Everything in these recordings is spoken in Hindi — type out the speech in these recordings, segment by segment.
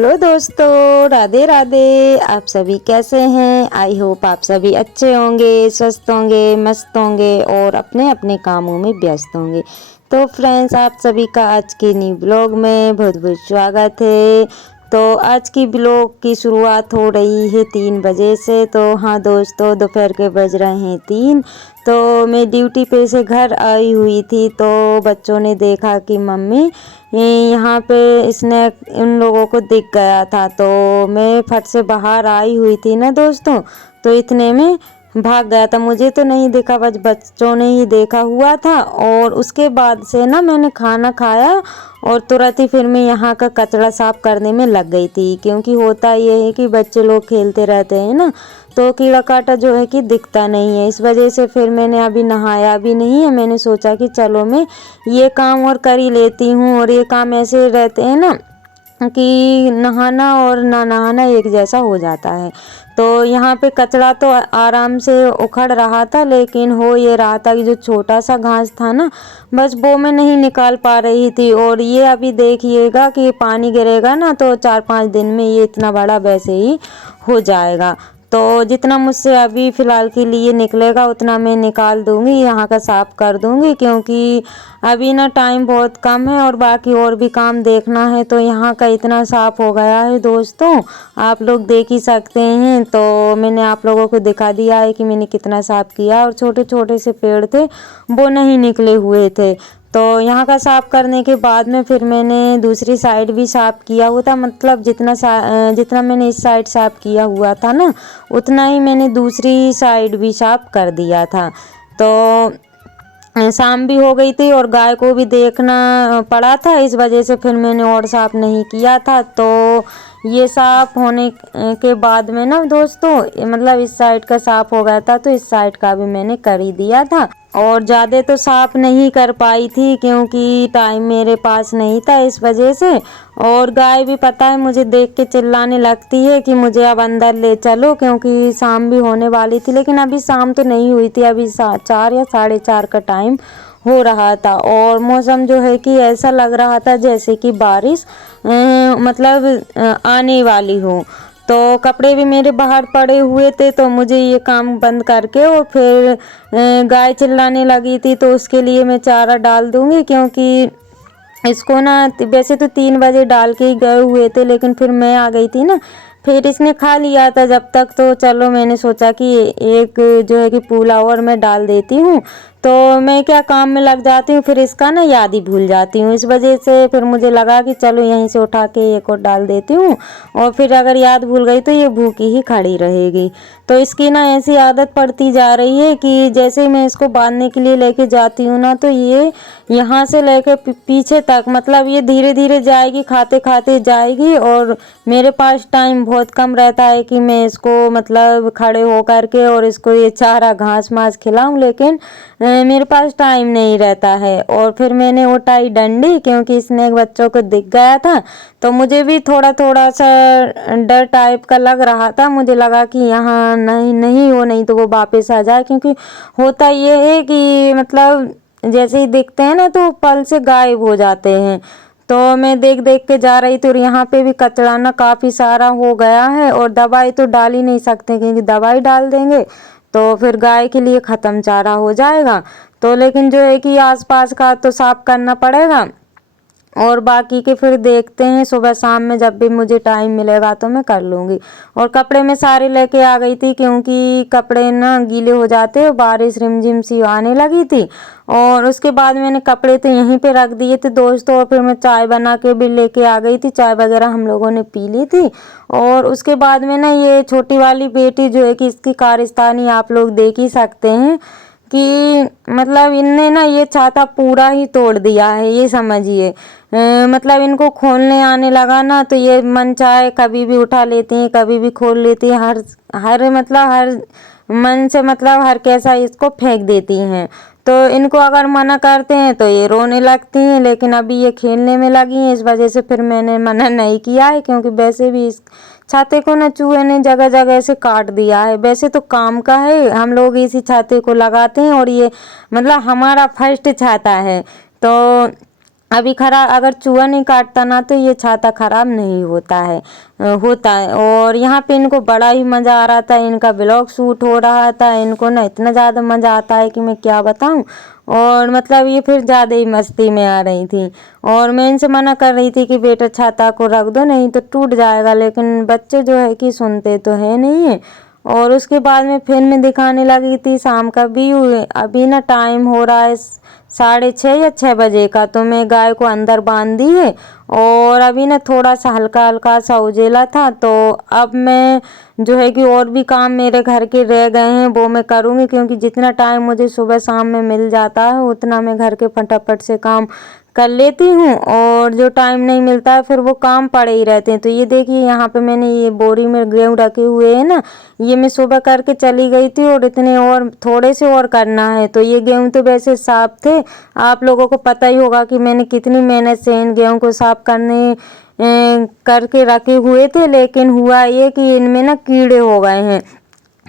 हेलो दोस्तों, राधे राधे। आप सभी कैसे हैं? आई होप आप सभी अच्छे होंगे, स्वस्थ होंगे, मस्त होंगे और अपने अपने कामों में व्यस्त होंगे। तो फ्रेंड्स, आप सभी का आज के न्यू ब्लॉग में बहुत बहुत स्वागत है। तो आज की ब्लॉग की शुरुआत हो रही है 3 बजे से। तो हाँ दोस्तों, दोपहर के बज रहे हैं 3। तो मैं ड्यूटी पे से घर आई हुई थी, तो बच्चों ने देखा कि मम्मी यहाँ पे स्नैक उन लोगों को दिख गया था। तो मैं फट से बाहर आई हुई थी ना दोस्तों, तो इतने में भाग गया था। मुझे तो नहीं देखा, बस बच्चों ने ही देखा हुआ था। और उसके बाद से ना मैंने खाना खाया और तुरंत ही फिर मैं यहाँ का कचरा साफ करने में लग गई थी, क्योंकि होता ये है कि बच्चे लोग खेलते रहते हैं ना, तो कीड़ा काटा जो है कि दिखता नहीं है। इस वजह से फिर मैंने अभी नहाया भी नहीं है। मैंने सोचा कि चलो मैं ये काम और कर ही लेती हूँ। और ये काम ऐसे रहते हैं ना कि नहाना और ना नहाना एक जैसा हो जाता है। तो यहाँ पे कचरा तो आराम से उखड़ रहा था, लेकिन हो ये रहा था कि जो छोटा सा घास था ना, बस वो मैं नहीं निकाल पा रही थी। और ये अभी देखिएगा कि पानी गिरेगा ना, तो 4-5 दिन में ये इतना बड़ा वैसे ही हो जाएगा। तो जितना मुझसे अभी फ़िलहाल के लिए निकलेगा उतना मैं निकाल दूँगी, यहाँ का साफ़ कर दूँगी, क्योंकि अभी ना टाइम बहुत कम है और बाकी और भी काम देखना है। तो यहाँ का इतना साफ़ हो गया है दोस्तों, आप लोग देख ही सकते हैं। तो मैंने आप लोगों को दिखा दिया है कि मैंने कितना साफ़ किया। और छोटे छोटे से पेड़ थे, वो नहीं निकले हुए थे। तो यहाँ का साफ़ करने के बाद में फिर मैंने दूसरी साइड भी साफ़ किया हुआ था। मतलब जितना मैंने इस साइड साफ़ किया हुआ था ना, उतना ही मैंने दूसरी साइड भी साफ़ कर दिया था। तो शाम भी हो गई थी और गाय को भी देखना पड़ा था, इस वजह से फिर मैंने और साफ़ नहीं किया था। तो ये साफ़ होने के बाद में ना दोस्तों, मतलब इस साइड का साफ़ हो गया था, तो इस साइड का भी मैंने कर ही दिया था। और ज़्यादा तो साफ़ नहीं कर पाई थी, क्योंकि टाइम मेरे पास नहीं था इस वजह से। और गाय भी पता है मुझे देख के चिल्लाने लगती है कि मुझे अब अंदर ले चलो, क्योंकि शाम भी होने वाली थी। लेकिन अभी शाम तो नहीं हुई थी, अभी 4 या 4:30 का टाइम हो रहा था। और मौसम जो है कि ऐसा लग रहा था जैसे कि बारिश मतलब आने वाली हो। तो कपड़े भी मेरे बाहर पड़े हुए थे, तो मुझे ये काम बंद करके और फिर गाय चिल्लाने लगी थी, तो उसके लिए मैं चारा डाल दूँगी। क्योंकि इसको ना वैसे तो 3 बजे डाल के ही गए हुए थे, लेकिन फिर मैं आ गई थी ना, फिर इसने खा लिया था जब तक। तो चलो मैंने सोचा कि एक जो है कि पूला और मैं डाल देती हूँ। तो मैं क्या काम में लग जाती हूँ, फिर इसका ना याद ही भूल जाती हूँ। इस वजह से फिर मुझे लगा कि चलो यहीं से उठा के एक और डाल देती हूँ, और फिर अगर याद भूल गई तो ये भूखी ही खड़ी रहेगी। तो इसकी ना ऐसी आदत पड़ती जा रही है कि जैसे ही मैं इसको बांधने के लिए लेके जाती हूँ ना, तो ये यहाँ से लेके पीछे तक, मतलब ये धीरे धीरे जाएगी, खाते खाते जाएगी। और मेरे पास टाइम बहुत कम रहता है कि मैं इसको मतलब खड़े हो करके और इसको ये चारा घास मास खिलाऊं, लेकिन मेरे पास टाइम नहीं रहता है। और फिर मैंने उठाई डंडी, क्योंकि इसने बच्चों को दिख गया था। तो मुझे भी थोड़ा थोड़ा सा डर टाइप का लग रहा था। मुझे लगा कि यहाँ नहीं नहीं हो, नहीं तो वो वापस आ जाए, क्योंकि होता ये है कि मतलब जैसे ही दिखते हैं ना, तो पल से गायब हो जाते हैं। तो मैं देख देख के जा रही थी, और यहाँ पे भी कचरा ना काफ़ी सारा हो गया है। और दवाई तो डाल ही नहीं सकते, क्योंकि दवाई डाल देंगे तो फिर गाय के लिए ख़त्म चारा हो जाएगा। तो लेकिन जो है कि आसपास का तो साफ करना पड़ेगा, और बाकी के फिर देखते हैं, सुबह शाम में जब भी मुझे टाइम मिलेगा तो मैं कर लूँगी। और कपड़े मैं सारे लेके आ गई थी, क्योंकि कपड़े ना गीले हो जाते हैं, बारिश रिमझिम सी आने लगी थी। और उसके बाद मैंने कपड़े तो यहीं पे रख दिए थे दोस्तों, और फिर मैं चाय बना के भी लेके आ गई थी। चाय वगैरह हम लोगों ने पी ली थी। और उसके बाद में ना ये छोटी वाली बेटी जो है कि इसकी कारस्तानी आप लोग देख ही सकते हैं कि मतलब इनने ना ये छाता पूरा ही तोड़ दिया है, ये समझिए। मतलब इनको खोलने आने लगा ना, तो ये मन चाहे कभी भी उठा लेती हैं, कभी भी खोल लेती हैं। हर हर मतलब हर मन से मतलब हर कैसा इसको फेंक देती हैं। तो इनको अगर मना करते हैं तो ये रोने लगती हैं, लेकिन अभी ये खेलने में लगी हैं, इस वजह से फिर मैंने मना नहीं किया है। क्योंकि वैसे भी इस छाते को ना चूहे ने जगह जगह से काट दिया है। वैसे तो काम का है, हम लोग इसी छाते को लगाते हैं, और ये मतलब हमारा फर्स्ट छाता है। तो अभी खराब, अगर चूहा नहीं काटता ना तो ये छाता खराब नहीं होता है। और यहाँ पे इनको बड़ा ही मज़ा आ रहा था, इनका ब्लॉग शूट हो रहा था, इनको ना इतना ज़्यादा मज़ा आता है कि मैं क्या बताऊँ। और मतलब ये फिर ज़्यादा ही मस्ती में आ रही थी, और मैं इनसे मना कर रही थी कि बेटा छाता को रख दो नहीं तो टूट जाएगा, लेकिन बच्चे जो है कि सुनते तो है नहीं है। और उसके बाद में फिर मैं दिखाने लगी थी शाम का व्यू। अभी ना टाइम हो रहा है 6:30 या 6 बजे का, तो मैं गाय को अंदर बांध दी है। और अभी ना थोड़ा सा हल्का हल्का सा उजेला था, तो अब मैं जो है कि और भी काम मेरे घर के रह गए हैं वो मैं करूँगी, क्योंकि जितना टाइम मुझे सुबह शाम में मिल जाता है उतना मैं घर के फटाफट से काम कर लेती हूँ, और जो टाइम नहीं मिलता है फिर वो काम पड़े ही रहते हैं। तो ये देखिए यहाँ पे मैंने ये बोरी में गेहूँ रखे हुए हैं ना, ये मैं सुबह करके चली गई थी, और इतने और थोड़े से और करना है। तो ये गेहूँ तो वैसे साफ थे, आप लोगों को पता ही होगा कि मैंने कितनी मेहनत से इन गेहूँ को साफ करके रखे हुए थे, लेकिन हुआ ये कि इनमें ना कीड़े हो गए हैं।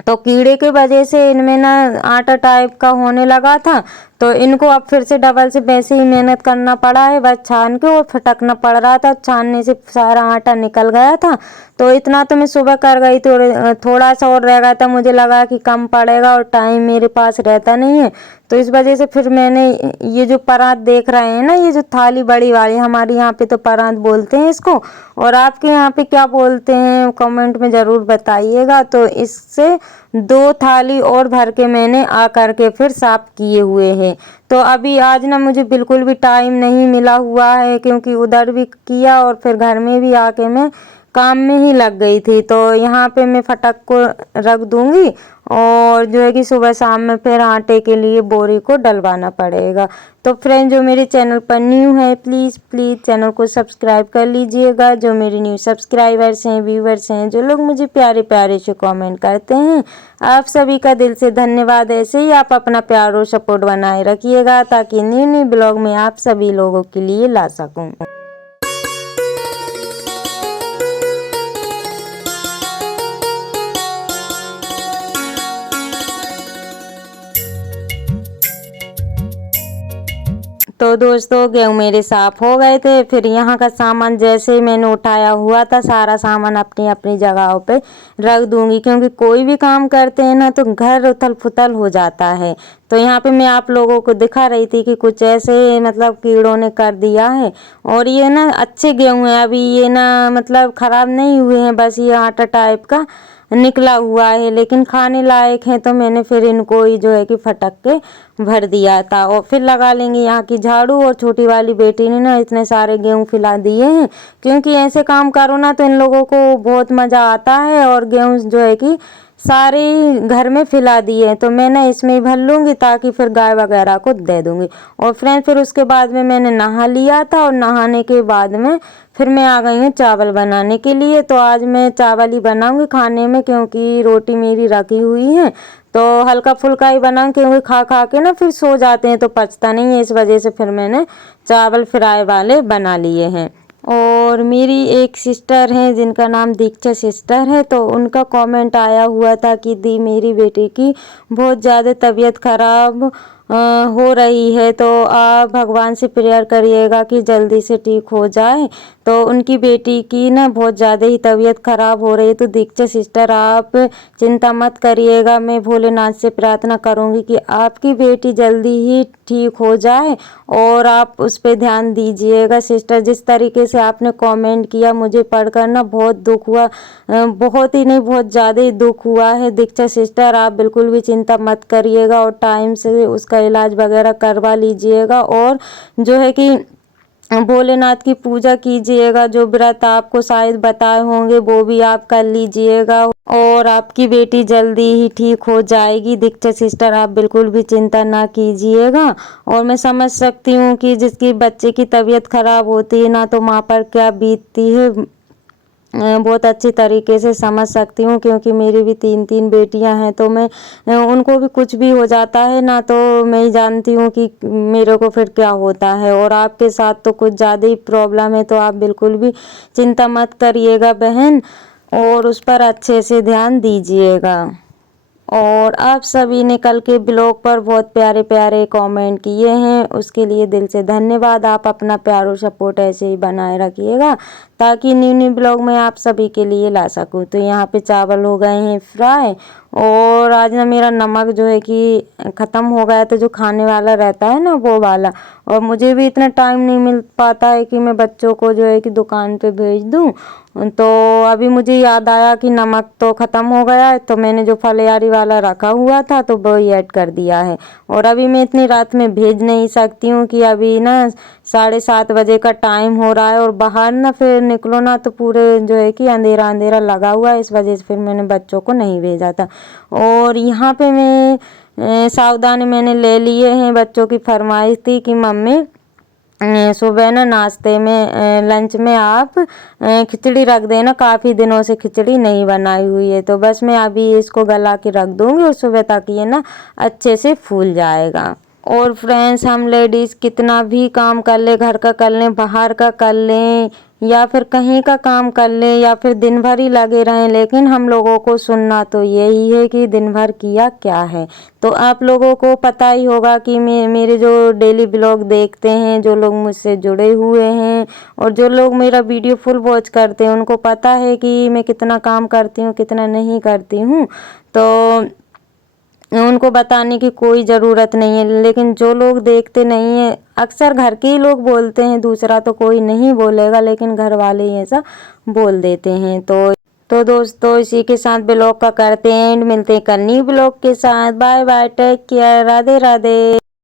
तो कीड़े के वजह से इनमें ना आटा टाइप का होने लगा था, तो इनको अब फिर से डबल से वैसे ही मेहनत करना पड़ा है, बस छान के और फटकना पड़ रहा था, छानने से सारा आटा निकल गया था। तो इतना तो मैं सुबह कर गई थी, और थोड़ा सा और रह गया था, मुझे लगा कि कम पड़ेगा और टाइम मेरे पास रहता नहीं है, तो इस वजह से फिर मैंने ये जो परात देख रहे हैं ना, ये जो थाली बड़ी वाली, हमारे यहाँ पे तो परात बोलते हैं इसको, और आपके यहाँ पे क्या बोलते हैं कमेंट में ज़रूर बताइएगा। तो इससे 2 थाली और भर के मैंने आ करके फिर साफ किए हुए हैं। तो अभी आज ना मुझे बिल्कुल भी टाइम नहीं मिला हुआ है, क्योंकि उधर भी किया और फिर घर में भी आके मैं काम में ही लग गई थी। तो यहाँ पे मैं फटक को रख दूँगी, और जो है कि सुबह शाम में फिर आटे के लिए बोरी को डलवाना पड़ेगा। तो फ्रेंड जो मेरे चैनल पर न्यू है प्लीज़ चैनल को सब्सक्राइब कर लीजिएगा। जो मेरे न्यू सब्सक्राइबर्स हैं, व्यूवर्स हैं, जो लोग मुझे प्यारे प्यारे से कमेंट करते हैं, आप सभी का दिल से धन्यवाद। ऐसे ही आप अपना प्यार और सपोर्ट बनाए रखिएगा, ताकि न्यू न्यू ब्लॉग में आप सभी लोगों के लिए ला सकूँ। तो दोस्तों गेहूँ मेरे साफ हो गए थे, फिर यहाँ का सामान जैसे ही मैंने उठाया हुआ था, सारा सामान अपनी अपनी जगहों पे रख दूंगी, क्योंकि कोई भी काम करते हैं ना तो घर उथल पुथल हो जाता है। तो यहाँ पे मैं आप लोगों को दिखा रही थी कि कुछ ऐसे मतलब कीड़ों ने कर दिया है, और ये ना अच्छे गेहूँ हैं, अभी ये ना मतलब ख़राब नहीं हुए हैं, बस ये आटा टाइप का निकला हुआ है, लेकिन खाने लायक हैं। तो मैंने फिर इनको ही जो है कि फटक के भर दिया था, और फिर लगा लेंगे यहाँ की झाड़ू। और छोटी वाली बेटी ने ना इतने सारे गेहूँ खिला दिए हैं, क्योंकि ऐसे काम करो ना तो इन लोगों को बहुत मज़ा आता है, और गेहूँ जो है कि सारे घर में फैला दिए, तो मैं ना इसमें ही भर लूँगी, ताकि फिर गाय वगैरह को दे दूँगी। और फ्रेंड फिर उसके बाद में मैंने नहा लिया था, और नहाने के बाद में फिर मैं आ गई हूँ चावल बनाने के लिए। तो आज मैं चावल ही बनाऊँगी खाने में, क्योंकि रोटी मेरी रखी हुई है, तो हल्का फुल्का ही बनाऊँ, क्योंकि खा खा के ना फिर सो जाते हैं तो पचता नहीं है, इस वजह से फिर मैंने चावल फ्राई वाले बना लिए हैं। और मेरी एक सिस्टर हैं जिनका नाम दीक्षा सिस्टर है, तो उनका कमेंट आया हुआ था कि दी मेरी बेटी की बहुत ज़्यादा तबीयत खराब हो रही है, तो आप भगवान से प्रेयर करिएगा कि जल्दी से ठीक हो जाए। तो उनकी बेटी की ना बहुत ज़्यादा ही तबीयत खराब हो रही है। तो दीक्षा सिस्टर आप चिंता मत करिएगा, मैं भोलेनाथ से प्रार्थना करूंगी कि आपकी बेटी जल्दी ही ठीक हो जाए, और आप उस पर ध्यान दीजिएगा। सिस्टर जिस तरीके से आपने कमेंट किया, मुझे पढ़कर ना बहुत दुख हुआ, बहुत ही नहीं बहुत ज़्यादा ही दुख हुआ है। दीक्षा सिस्टर आप बिल्कुल भी चिंता मत करिएगा, और टाइम से उसका इलाज वगैरह करवा लीजिएगा, और जो है कि भोलेनाथ की पूजा कीजिएगा। जो व्रत आपको शायद बताए होंगे वो भी आप कर लीजिएगा, और आपकी बेटी जल्दी ही ठीक हो जाएगी। दीक्षा सिस्टर आप बिल्कुल भी चिंता ना कीजिएगा। और मैं समझ सकती हूँ कि जिसकी बच्चे की तबीयत खराब होती है ना, तो माँ पर क्या बीतती है, बहुत अच्छी तरीके से समझ सकती हूँ, क्योंकि मेरी भी 3 बेटियां हैं, तो मैं उनको भी कुछ भी हो जाता है ना, तो मैं ही जानती हूँ कि मेरे को फिर क्या होता है। और आपके साथ तो कुछ ज़्यादा ही प्रॉब्लम है, तो आप बिल्कुल भी चिंता मत करिएगा बहन, और उस पर अच्छे से ध्यान दीजिएगा। और आप सभी ने कल के ब्लॉग पर बहुत प्यारे प्यारे कमेंट किए हैं, उसके लिए दिल से धन्यवाद। आप अपना प्यार और सपोर्ट ऐसे ही बनाए रखिएगा ताकि न्यू न्यू ब्लॉग मैं आप सभी के लिए ला सकूं। तो यहाँ पे चावल हो गए हैं फ्राई, और आज ना मेरा नमक जो है कि ख़त्म हो गया, तो जो खाने वाला रहता है ना वो वाला, और मुझे भी इतना टाइम नहीं मिल पाता है कि मैं बच्चों को जो है कि दुकान पे भेज दूं। तो अभी मुझे याद आया कि नमक तो ख़त्म हो गया है, तो मैंने जो फलियारी वाला रखा हुआ था तो वो ही ऐड कर दिया है। और अभी मैं इतनी रात में भेज नहीं सकती हूँ कि अभी ना 7:30 बजे का टाइम हो रहा है, और बाहर ना फिर निकलो ना तो पूरे जो है कि अंधेरा अंधेरा लगा हुआ है, इस वजह से फिर मैंने बच्चों को नहीं भेजा था। और यहाँ पे मैं सावधानी मैंने ले लिए हैं, बच्चों की फरमाइश थी कि मम्मी सुबह ना नाश्ते में लंच में आप खिचड़ी रख देना, काफ़ी दिनों से खिचड़ी नहीं बनाई हुई है। तो बस मैं अभी इसको गला के रख दूंगी और सुबह तक ये ना अच्छे से फूल जाएगा। और फ्रेंड्स, हम लेडीज़ कितना भी काम कर ले, घर का कर लें, बाहर का कर लें, या फिर कहीं का काम कर लें, या फिर दिन भर ही लगे रहें, लेकिन हम लोगों को सुनना तो यही है कि दिन भर किया क्या है। तो आप लोगों को पता ही होगा कि मेरे जो डेली ब्लॉग देखते हैं, जो लोग मुझसे जुड़े हुए हैं और जो लोग मेरा वीडियो फुल वॉच करते हैं, उनको पता है कि मैं कितना काम करती हूँ, कितना नहीं करती हूँ। तो उनको बताने की कोई ज़रूरत नहीं है। लेकिन जो लोग देखते नहीं हैं, अक्सर घर के ही लोग बोलते हैं, दूसरा तो कोई नहीं बोलेगा, लेकिन घर वाले ही ऐसा बोल देते हैं। तो दोस्तों, इसी के साथ ब्लॉग का करते हैं एंड, मिलते हैं कल न्यू ब्लॉग के साथ। Bye bye, take care, Radhe Radhe.